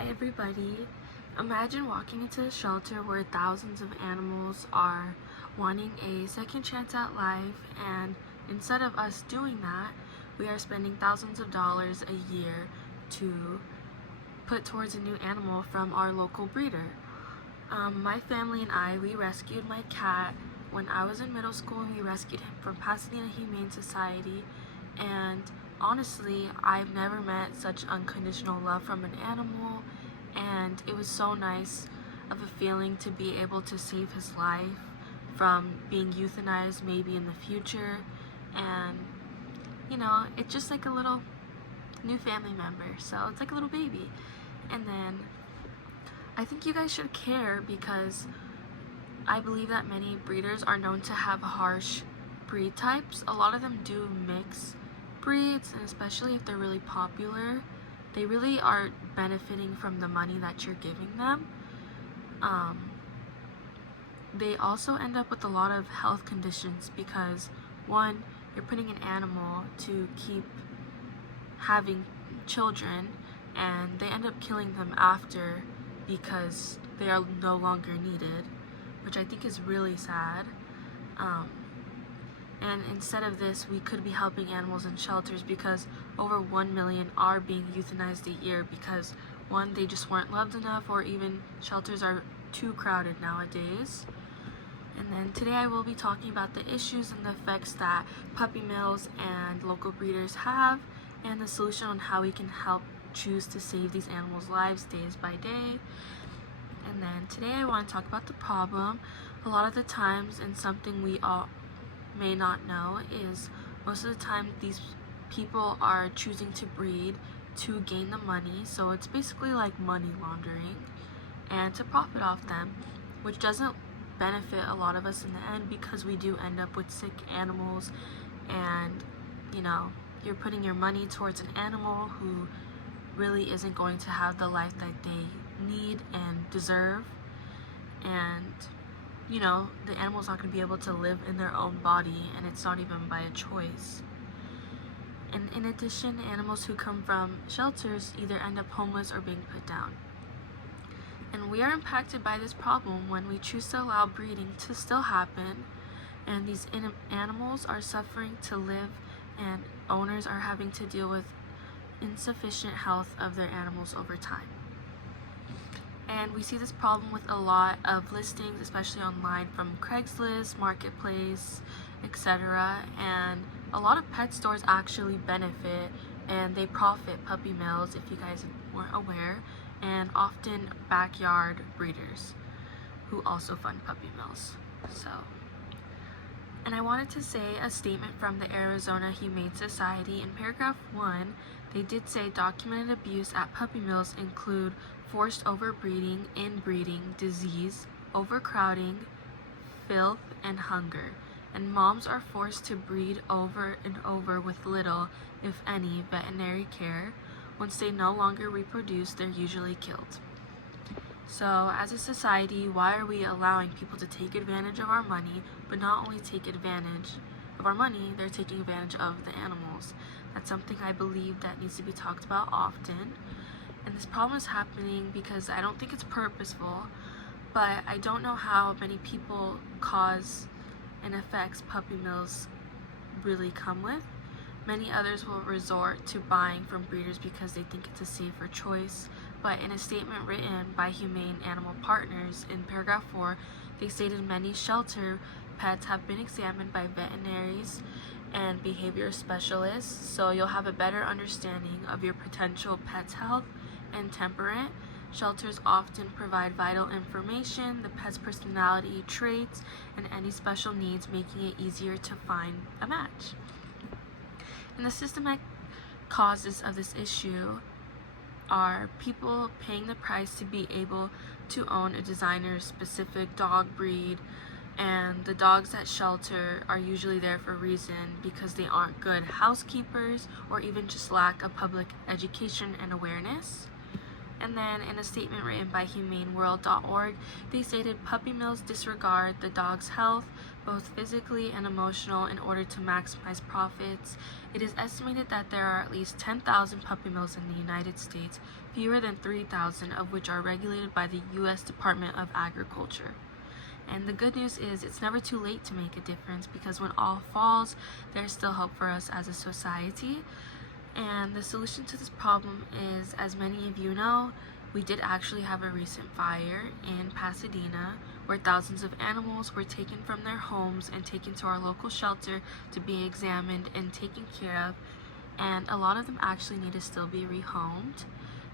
Hi everybody. Imagine walking into a shelter where thousands of animals are wanting a second chance at life, and instead of us doing that, we are spending thousands of dollars a year to put towards a new animal from our local breeder. My family and we rescued my cat when I was in middle school, and we rescued him from Pasadena Humane Society. And honestly, I've never met such unconditional love from an animal, and it was so nice of a feeling to be able to save his life from being euthanized maybe in the future. And it's just like a little new family member, so it's like a little baby. And then I think you guys should care, because I believe that many breeders are known to have harsh breed types. A lot of them do mix breeds, and especially if they're really popular, they really are benefiting from the money that you're giving them. They also end up with a lot of health conditions because, one, you're putting an animal to keep having children, and they end up killing them after because they are no longer needed, which I think is really sad. And instead of this, we could be helping animals in shelters, because over 1 million are being euthanized a year because, one, they just weren't loved enough, or even shelters are too crowded nowadays. And then today I will be talking about the issues and the effects that puppy mills and local breeders have, and the solution on how we can help choose to save these animals' lives days by day. And then today I want to talk about the problem. A lot of the times, and something we all may not know, is most of the time these people are choosing to breed to gain the money, so it's basically like money laundering, and to profit off them, which doesn't benefit a lot of us in the end, because we do end up with sick animals. And you're putting your money towards an animal who really isn't going to have the life that they need and deserve. And the animal's not going to be able to live in their own body, and it's not even by a choice. And in addition, animals who come from shelters either end up homeless or being put down. And we are impacted by this problem when we choose to allow breeding to still happen, and these animals are suffering to live, and owners are having to deal with insufficient health of their animals over time. And we see this problem with a lot of listings, especially online, from Craigslist, Marketplace, etc. And a lot of pet stores actually benefit, and they profit puppy mills, if you guys weren't aware, and often backyard breeders who also fund puppy mills. And I wanted to say a statement from the Arizona Humane Society. In paragraph 1, they did say documented abuse at puppy mills include forced overbreeding, inbreeding, disease, overcrowding, filth, and hunger. And moms are forced to breed over and over with little, if any, veterinary care. Once they no longer reproduce, they're usually killed. So, as a society, why are we allowing people to take advantage of our money, but not only take advantage of our money, they're taking advantage of the animals? That's something I believe that needs to be talked about often. And this problem is happening because I don't think it's purposeful, but I don't know how many people cause and effects puppy mills really come with. Many others will resort to buying from breeders because they think it's a safer choice. But in a statement written by Humane Animal Partners in paragraph 4, they stated many shelter pets have been examined by veterinaries and behavior specialists, so you'll have a better understanding of your potential pet's health and temperament. Shelters often provide vital information, the pet's personality traits, and any special needs, making it easier to find a match. And the systemic causes of this issue are people paying the price to be able to own a designer-specific dog breed, and the dogs at shelter are usually there for a reason, because they aren't good housekeepers or even just lack of public education and awareness. And then in a statement written by humaneworld.org, they stated puppy mills disregard the dog's health, both physically and emotional, in order to maximize profits. It is estimated that there are at least 10,000 puppy mills in the United States, fewer than 3,000 of which are regulated by the U.S. Department of Agriculture. And the good news is it's never too late to make a difference, because when all falls, there's still hope for us as a society. And the solution to this problem is, as many of you know, we did actually have a recent fire in Pasadena where thousands of animals were taken from their homes and taken to our local shelter to be examined and taken care of. And a lot of them actually need to still be rehomed.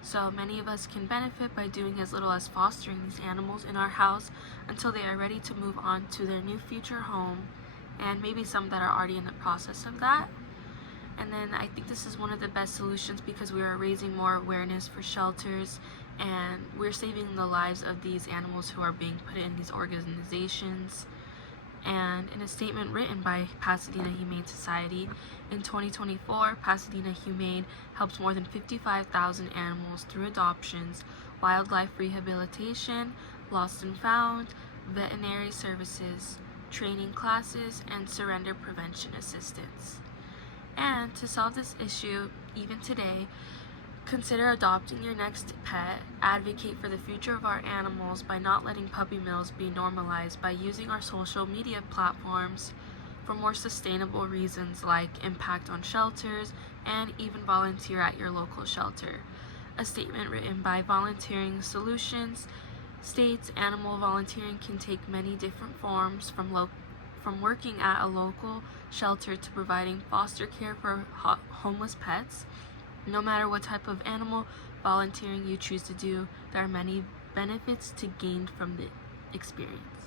So many of us can benefit by doing as little as fostering these animals in our house until they are ready to move on to their new future home, and maybe some that are already in the process of that. And then I think this is one of the best solutions, because we are raising more awareness for shelters, and we're saving the lives of these animals who are being put in these organizations. And in a statement written by Pasadena Humane Society, in 2024, Pasadena Humane helped more than 55,000 animals through adoptions, wildlife rehabilitation, lost and found, veterinary services, training classes, and surrender prevention assistance. And to solve this issue, even today, consider adopting your next pet. Advocate for the future of our animals by not letting puppy mills be normalized, by using our social media platforms for more sustainable reasons like impact on shelters, and even volunteer at your local shelter. A statement written by Volunteering Solutions states animal volunteering can take many different forms, from working at a local shelter to providing foster care for homeless pets. No matter what type of animal volunteering you choose to do, there are many benefits to gain from the experience.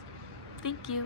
Thank you.